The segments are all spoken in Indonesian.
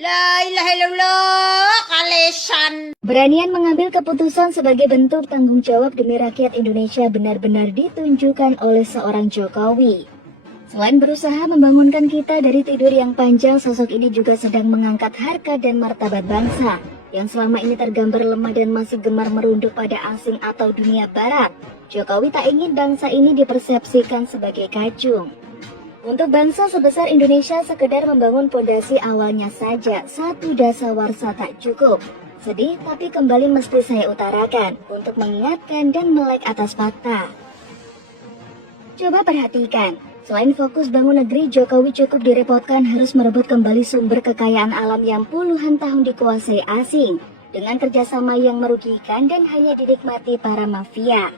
La ilaha illallah, kalesan. Beranian mengambil keputusan sebagai bentuk tanggung jawab demi rakyat Indonesia benar-benar ditunjukkan oleh seorang Jokowi. Selain berusaha membangunkan kita dari tidur yang panjang, sosok ini juga sedang mengangkat harkat dan martabat bangsa yang selama ini tergambar lemah dan masih gemar merunduk pada asing atau dunia barat. Jokowi tak ingin bangsa ini dipersepsikan sebagai kacung. Untuk bangsa sebesar Indonesia, sekedar membangun pondasi awalnya saja satu dasawarsa tak cukup. Sedih, tapi kembali mesti saya utarakan untuk mengingatkan dan melek atas fakta. Coba perhatikan, selain fokus bangun negeri, Jokowi cukup direpotkan harus merebut kembali sumber kekayaan alam yang puluhan tahun dikuasai asing, dengan kerjasama yang merugikan dan hanya dinikmati para mafia.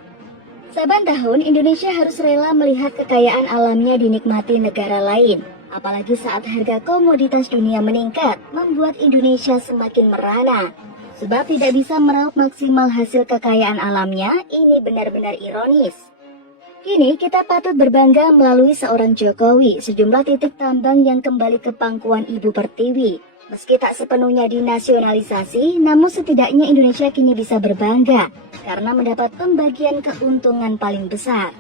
Saban tahun, Indonesia harus rela melihat kekayaan alamnya dinikmati negara lain. Apalagi saat harga komoditas dunia meningkat, membuat Indonesia semakin merana. Sebab tidak bisa meraup maksimal hasil kekayaan alamnya, ini benar-benar ironis. Kini kita patut berbangga melalui seorang Jokowi, sejumlah titik tambang yang kembali ke pangkuan Ibu Pertiwi. Meski tak sepenuhnya dinasionalisasi, namun setidaknya Indonesia kini bisa berbangga karena mendapat pembagian keuntungan paling besar.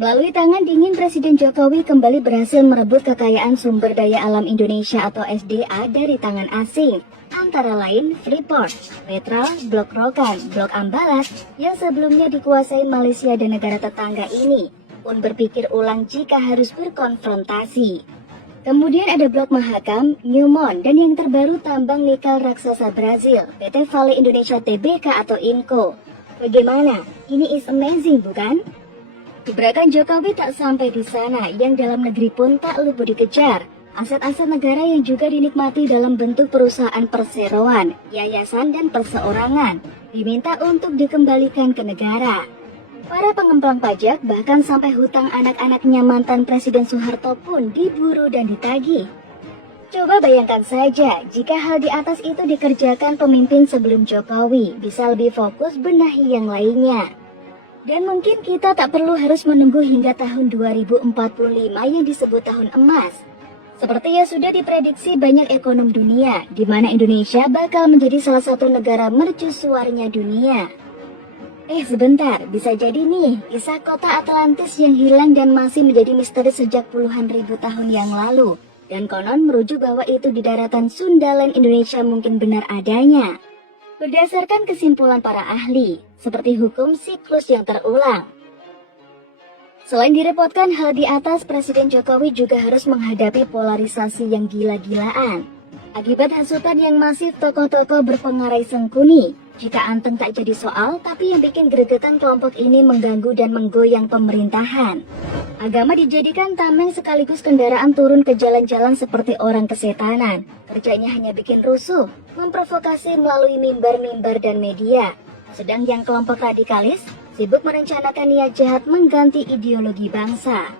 Melalui tangan dingin, Presiden Jokowi kembali berhasil merebut kekayaan sumber daya alam Indonesia atau SDA dari tangan asing, antara lain Freeport, Petrol, Blok Rokan, Blok Ambalat yang sebelumnya dikuasai Malaysia dan negara tetangga ini pun berpikir ulang jika harus berkonfrontasi. Kemudian ada Blok Mahakam, Newmont, dan yang terbaru tambang nikel raksasa Brazil, PT Vale Indonesia Tbk atau INCO. Bagaimana? Ini is amazing, bukan? Gebrakan Jokowi tak sampai di sana, yang dalam negeri pun tak luput dikejar. Aset-aset negara yang juga dinikmati dalam bentuk perusahaan perseroan, yayasan, dan perseorangan, diminta untuk dikembalikan ke negara. Para pengemplang pajak bahkan sampai hutang anak-anaknya mantan Presiden Soeharto pun diburu dan ditagih. Coba bayangkan saja jika hal di atas itu dikerjakan pemimpin sebelum Jokowi, bisa lebih fokus benahi yang lainnya. Dan mungkin kita tak perlu harus menunggu hingga tahun 2045 yang disebut tahun emas. Seperti yang sudah diprediksi banyak ekonom dunia, di mana Indonesia bakal menjadi salah satu negara mercusuarnya dunia. Sebentar, bisa jadi nih, kisah kota Atlantis yang hilang dan masih menjadi misteri sejak puluhan ribu tahun yang lalu. Dan konon merujuk bahwa itu di daratan Sundaland Indonesia mungkin benar adanya. Berdasarkan kesimpulan para ahli, seperti hukum siklus yang terulang. Selain direpotkan hal di atas, Presiden Jokowi juga harus menghadapi polarisasi yang gila-gilaan. Akibat hasutan yang masif tokoh-tokoh berpengarai sengkuni, jika anteng tak jadi soal, tapi yang bikin gregetan kelompok ini mengganggu dan menggoyang pemerintahan. Agama dijadikan tameng sekaligus kendaraan turun ke jalan-jalan seperti orang kesetanan. Kerjanya hanya bikin rusuh, memprovokasi melalui mimbar-mimbar dan media. Sedang yang kelompok radikalis sibuk merencanakan niat jahat mengganti ideologi bangsa.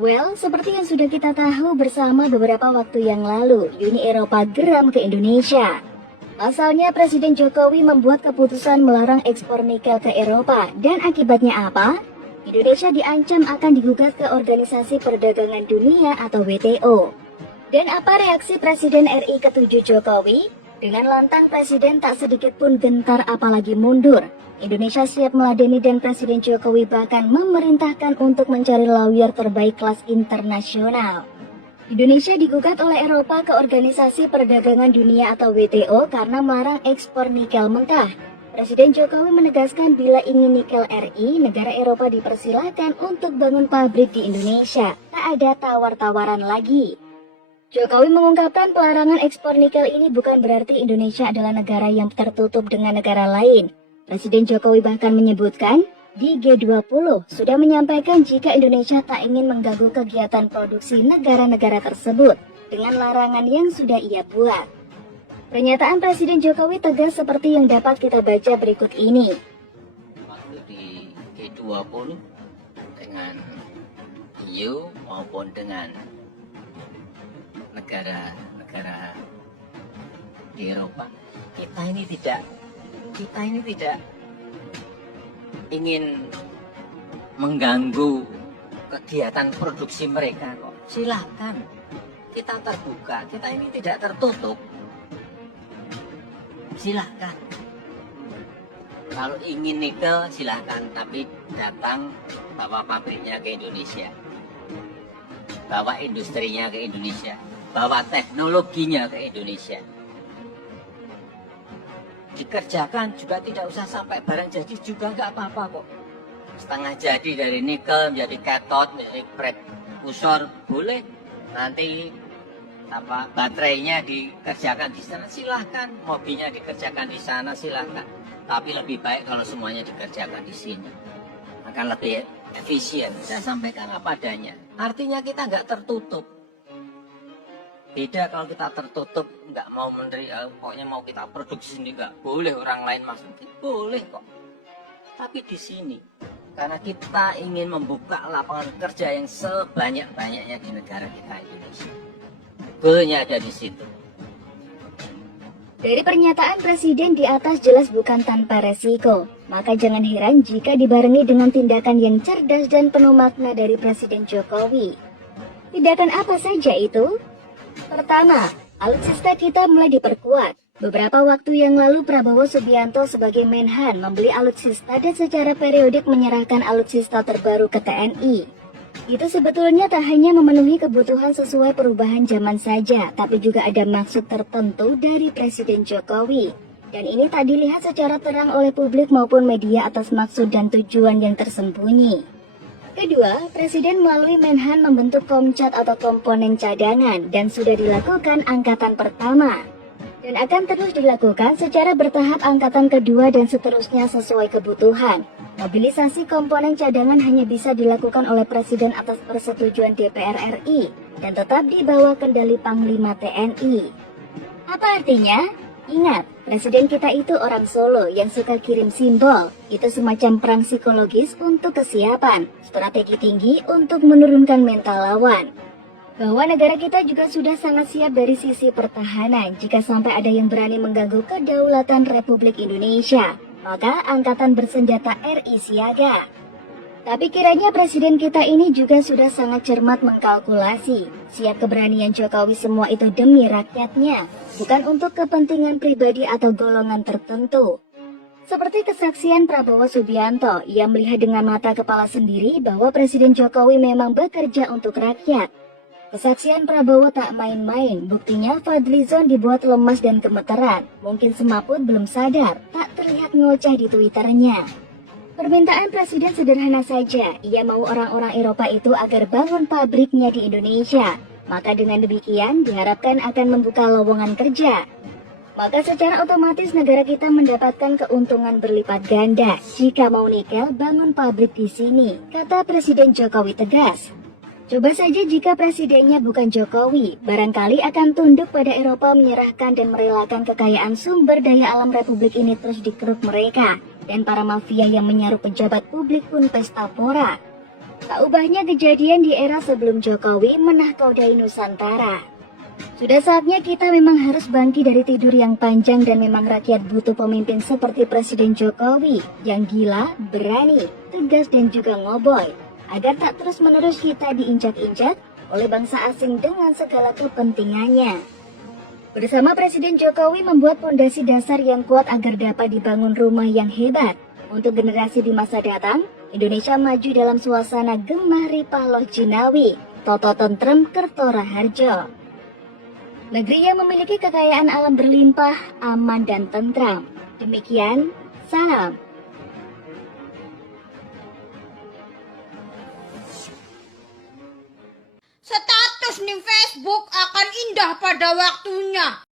Well, seperti yang sudah kita tahu bersama beberapa waktu yang lalu, Uni Eropa geram ke Indonesia. Pasalnya Presiden Jokowi membuat keputusan melarang ekspor nikel ke Eropa, dan akibatnya apa? Indonesia diancam akan digugat ke Organisasi Perdagangan Dunia atau WTO. Dan apa reaksi Presiden RI ke-7 Jokowi? Dengan lantang Presiden tak sedikit pun gentar apalagi mundur. Indonesia siap meladeni dan Presiden Jokowi bahkan memerintahkan untuk mencari lawyer terbaik kelas internasional. Indonesia digugat oleh Eropa ke Organisasi Perdagangan Dunia atau WTO karena melarang ekspor nikel mentah. Presiden Jokowi menegaskan bila ingin nikel RI, negara Eropa dipersilahkan untuk bangun pabrik di Indonesia. Tak ada tawar-tawaran lagi. Jokowi mengungkapkan pelarangan ekspor nikel ini bukan berarti Indonesia adalah negara yang tertutup dengan negara lain. Presiden Jokowi bahkan menyebutkan, di G20 sudah menyampaikan jika Indonesia tak ingin mengganggu kegiatan produksi negara-negara tersebut dengan larangan yang sudah ia buat. Pernyataan Presiden Jokowi tegas seperti yang dapat kita baca berikut ini. Waktu di G20 dengan EU maupun dengan negara-negara di Eropa, kita ini tidak ingin mengganggu kegiatan produksi mereka kok. kita terbuka, kita ini tidak tertutup. Silahkan. Kalau ingin nikel silahkan, tapi datang bawa pabriknya ke Indonesia, bawa industrinya ke Indonesia, bawa teknologinya ke Indonesia. Dikerjakan juga tidak usah sampai barang jadi juga nggak apa-apa kok. Setengah jadi dari nikel menjadi katot, menjadi prekusor boleh. Nanti baterainya dikerjakan di sana silahkan, mobilnya dikerjakan di sana silahkan. Tapi lebih baik kalau semuanya dikerjakan di sini, akan lebih efisien. Saya sampaikan apa adanya. Artinya kita nggak tertutup. Beda kalau kita tertutup, nggak mau pokoknya mau kita produksi sendiri, nggak boleh orang lain masuk. Boleh kok. Tapi di sini, karena kita ingin membuka lapangan kerja yang sebanyak-banyaknya di negara kita Indonesia. Goalnya ada di situ. Dari pernyataan Presiden di atas jelas bukan tanpa resiko, maka jangan heran jika dibarengi dengan tindakan yang cerdas dan penuh makna dari Presiden Jokowi. Tindakan apa saja itu? Pertama, alutsista kita mulai diperkuat. Beberapa waktu yang lalu Prabowo Subianto sebagai Menhan membeli alutsista dan secara periodik menyerahkan alutsista terbaru ke TNI. Itu sebetulnya tak hanya memenuhi kebutuhan sesuai perubahan zaman saja, tapi juga ada maksud tertentu dari Presiden Jokowi. Dan ini tak dilihat secara terang oleh publik maupun media atas maksud dan tujuan yang tersembunyi. Kedua, Presiden melalui Menhan membentuk Komcat atau komponen cadangan dan sudah dilakukan angkatan pertama. Dan akan terus dilakukan secara bertahap angkatan kedua dan seterusnya sesuai kebutuhan. Mobilisasi komponen cadangan hanya bisa dilakukan oleh Presiden atas persetujuan DPR RI dan tetap di bawah kendali Panglima TNI. Apa artinya? Ingat, Presiden kita itu orang Solo yang suka kirim simbol. Itu semacam perang psikologis untuk kesiapan, strategi tinggi untuk menurunkan mental lawan. Bahwa negara kita juga sudah sangat siap dari sisi pertahanan jika sampai ada yang berani mengganggu kedaulatan Republik Indonesia, maka Angkatan Bersenjata RI siaga. Tapi kiranya Presiden kita ini juga sudah sangat cermat mengkalkulasi, siap keberanian Jokowi semua itu demi rakyatnya, bukan untuk kepentingan pribadi atau golongan tertentu. Seperti kesaksian Prabowo Subianto, ia melihat dengan mata kepala sendiri bahwa Presiden Jokowi memang bekerja untuk rakyat. Kesaksian Prabowo tak main-main, buktinya Fadlizon dibuat lemas dan gemeteran. Mungkin semaput belum sadar, tak terlihat ngoceh di Twitternya. Permintaan Presiden sederhana saja, ia mau orang-orang Eropa itu agar bangun pabriknya di Indonesia. Maka dengan demikian diharapkan akan membuka lowongan kerja. Maka secara otomatis negara kita mendapatkan keuntungan berlipat ganda. Jika mau nikel, bangun pabrik di sini, kata Presiden Jokowi tegas. Coba saja jika presidennya bukan Jokowi, barangkali akan tunduk pada Eropa menyerahkan dan merelakan kekayaan sumber daya alam Republik ini terus dikeruk mereka, dan para mafia yang menyaruh pejabat publik pun pesta pora. Tak ubahnya kejadian di era sebelum Jokowi menahkodai Nusantara. Sudah saatnya kita memang harus bangkit dari tidur yang panjang dan memang rakyat butuh pemimpin seperti Presiden Jokowi yang gila, berani, tegas dan juga ngoboy. Agar tak terus-menerus kita diinjak-injak oleh bangsa asing dengan segala kepentingannya. Bersama Presiden Jokowi membuat fondasi dasar yang kuat agar dapat dibangun rumah yang hebat. Untuk generasi di masa datang, Indonesia maju dalam suasana gemah ripah loh jinawi, toto tentrem kerto raharjo. Negeri yang memiliki kekayaan alam berlimpah, aman dan tentram. Demikian, salam. Status di Facebook akan indah pada waktunya.